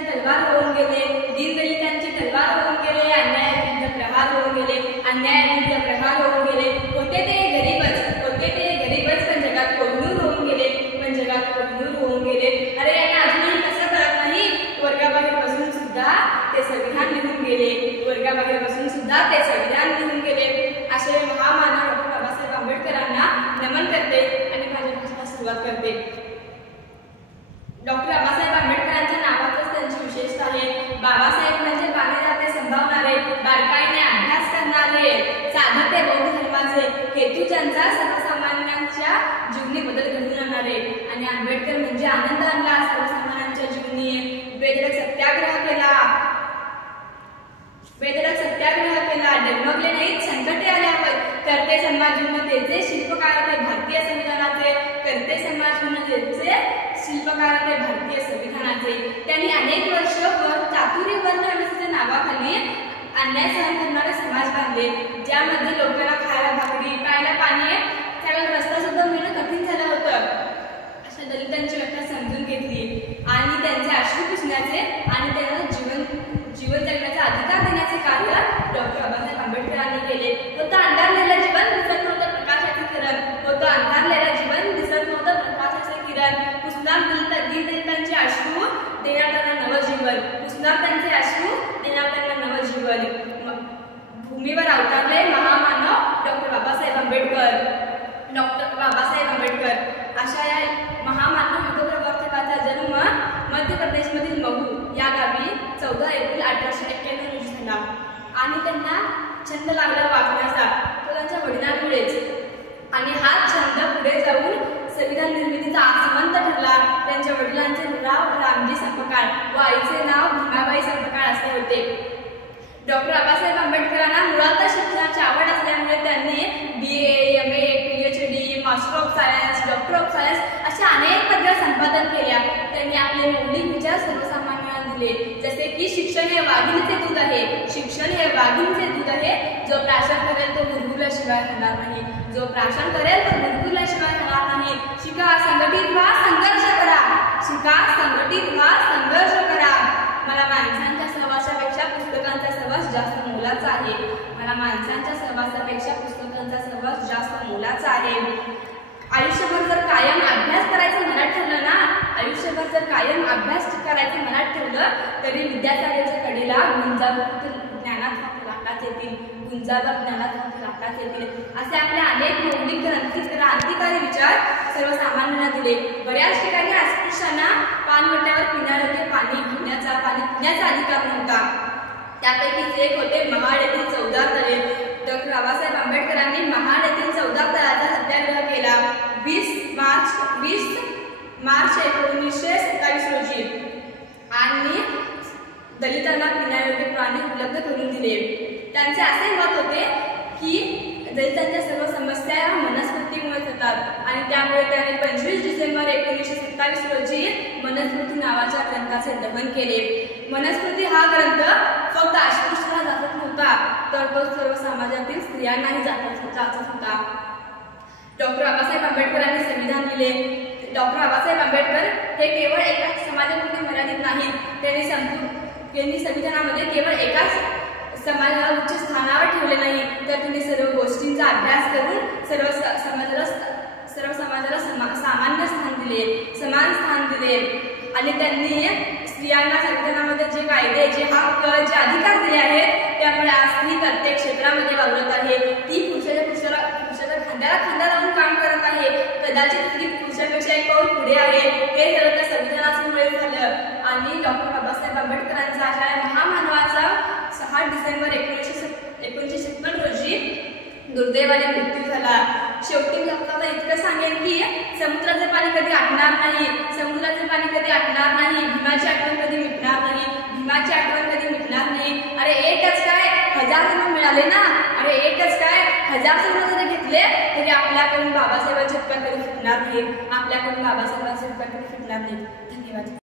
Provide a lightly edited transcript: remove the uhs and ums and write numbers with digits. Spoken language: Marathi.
दलितांची तलवार होऊन गेले, दीनदलितांची तलवार होऊन गेले, अन्यायाविरुद्ध प्रहार होऊन गेले, अन्यायाविरुद्ध प्रहार होऊन गेले. होते ते गरीबच पण जगात कोहिनूर होऊन गेले, पण जगात कोहिनूर होऊन गेले. अरे यांना अजूनही कसं कळत नाही, वर्गाबाहेर बसून सुद्धा ते संविधान लिहून गेले, वर्गाबाहेर बसून सुद्धा ते संविधान लिहून गेले. असे महामानव डॉक्टर बाबासाहेब आंबेडकरांना नमन करते आणि माझ्या भाषणाला सुरुवात करते. डॉक्टर बाबासाहेब आंबेडकरांच्या नावातच त्यांची विशेषता आहे. बाबासाहेब म्हणजे बाणे जाते संभावणारे, बारकाईने अभ्यास करणारे, साधते बौद्ध धर्माचे, हेतू ज्यांचा सर्वसामान्यांच्या जीवनी बदल घडवून आणणारे. आणि आंबेडकर म्हणजे आनंद आणला सर्वसामान्यांच्या जीवनी. बेधडक सत्याग्रह केला, डगमगले नाहीत संकटे आल्यावर. करते समाज उन्नतीचे शिल्पकार ते भारतीय संविधानाचे, करते समाज उन्नतीचे शिल्पकार ते भारतीय संविधानाचे. त्यांनी अनेक वर्ष चातुर्य वर्ण व्यवस्थेच्या नावाखाली अन्याय सहन करणारे समाज बांधले, ज्यामध्ये लोकांना खायला भाकरी, प्यायला पाणी, त्यावेळेला रस्ता सुद्धा मिळणं कठीण झालं होतं. अशा दलितांची व्यथा समजून घेतली आणि त्यांचे अश्रू पुसण्याचे आणि त्यांना जीवन जगण्याचा अधिकार देण्याचे कार्य डॉक्टर बाबासाहेब आंबेडकरांनी केले. होतं अंधारलेलं जीवन दिसत नव्हतं प्रकाशाचे किरण, होतं अंधारलेलं जीवन दिसत नव्हतं प्रकाशाचे किरण. पुसणार दलितांचे अश्रू, देणार त्यांना नवजीवन, पुसणार त्यांचे अश्रू, देणार त्यांना नवजीवन. भूमीवर अवतरले महामानव डॉक्टर बाबासाहेब आंबेडकर. अशा या महामानव युगप्रवर्तकाचा जन्म मध्य प्रदेशमधील महू या गावी 14 एप्रिल 1891 रोजी झाला. आणि त्यांना छंद लागला वाचण्याचा, तो त्यांच्या वडिलांमुळेच. आणि हा छंद पुढे जाऊन संविधान निर्मितीचा आसमंत ठरला. त्यांच्या वडिलांचे नाव रामजी सरपकाळ व आईचे नाव भीमाबाई सरपकाळ असे होते. डॉक्टर बाबासाहेब आंबेडकरांना मुळातच शिक्षणाची आवड असल्यामुळे त्यांनी BA, MA, PhD, master of science, doctor of science अशा अनेक पदव्या संपादन केल्या. त्यांनी आपले मौलिक विचार सर्वसामान्यांना दिले, जसे की शिक्षण हे वाघिणीचे दूध आहे, शिक्षण हे वाघिणीचे दूध आहे. जो प्राशन करेल तो गुरगुरल्याशिवाय होणार नाही, जो प्राशन करेल तो गुरगुरल्याशिवाय होणार नाही. शिका, संघटित व्हा, संघर्ष करा. शिका, संघटित व्हा, संघर्ष करा. मला माणसांच्या सहवासापेक्षा पुस्तकांचा सहवास जास्त मोलाचा आहे. मला माणसांच्या सहवासापेक्षा पुस्तकांचा सहवास जास्त मोलाचा आहे. आयुष्यभर जर कायम अभ्यास करायचं मनात ठेवलं ना, आयुष्यभर जर कायम अभ्यास करायचं मनात ठेवलं तरी विद्यासागरच्या कडेला गुंजाभर ज्ञानात फक्त लाटाच येतील, गुंजाभर ज्ञानात फक्त लाटाच येतील. असे आपले अनेक मौलिक क्रांतिकारी विचार सर्वसामान्यांना दिले. बऱ्याच ठिकाणी अस्पृश्यांना पानवट्यावर पिण्यायोग्य पाणी पिण्याचा अधिकार नव्हता. त्यापैकीच एक होते महाड येथील 14 तळे. डॉक्टर बाबासाहेब आंबेडकरांनी महाड येथील 14 तळ्याचा सत्याग्रह केला 20 मार्च 1927 रोजी आणि दलितांना पिण्यायोग्य पाणी उपलब्ध करून दिले. त्यांचे असे मत होते की दलितांच्या सर्व समस्या ह्या मनस्मृतीमुळे होतात आणि त्यामुळे त्यांनी 25 डिसेंबर 1927 रोजी मनस्मृती नावाच्या ग्रंथाचे दहन केले. मनस्मृती हा ग्रंथ फक्त अस्पृश्यांना जाचत नव्हता, तर तो सर्व समाजातील स्त्रियांनाही जाचत होता. डॉक्टर बाबासाहेब आंबेडकरांनी संविधान लिहिले. डॉक्टर बाबासाहेब आंबेडकर हे केवळ एका समाजामध्ये मर्यादित नाहीत. त्यांनी संविधानामध्ये केवळ एकाच समाजाला उच्च स्थानावर ठेवले नाही, तर त्यांनी सर्व गोष्टींचा अभ्यास करून सर्व समाजाला सामान्य स्थान दिले, समान स्थान दिले. आणि त्यांनी स्त्रियांना संविधानामध्ये जे कायदे, जे हक्क, जे अधिकार दिले आहेत, त्यामुळे आज स्त्री प्रत्येक क्षेत्रामध्ये वावरत आहे. ती पुरुषाच्या खांद्याला खांदा लावून काम करत आहे. कदाचित स्त्री पुरुषापेक्षा एक पाऊल पुढे आहे. हे सर्व त्या संविधानामुळे झालं. आणि डॉक्टर बाबासाहेब आंबेडकरांचा अशा महामानवाचा 6 डिसेंबर 1956 रोजी दुर्दैवाने मृत्यू झाला. शेवटी मी आपल्याला इतकं सांगेन की समुद्राचे पाणी कधी आटणार नाही, समुद्राचे पाणी कधी आटणार नाही, भीमाची आठवण कधी मिटणार नाही, भीमाची आठवण कधी मिटणार नाही. अरे एकच काय 1000 जन्म मिळाले ना, अरे एकच काय 1000 जन्म जरी घेतले तरी आपल्याकडून बाबासाहेबांचे उपकार कधी फिटणार नाही, आपल्याकडून बाबासाहेबांचे उपकार कधी फिटणार नाही. धन्यवाद.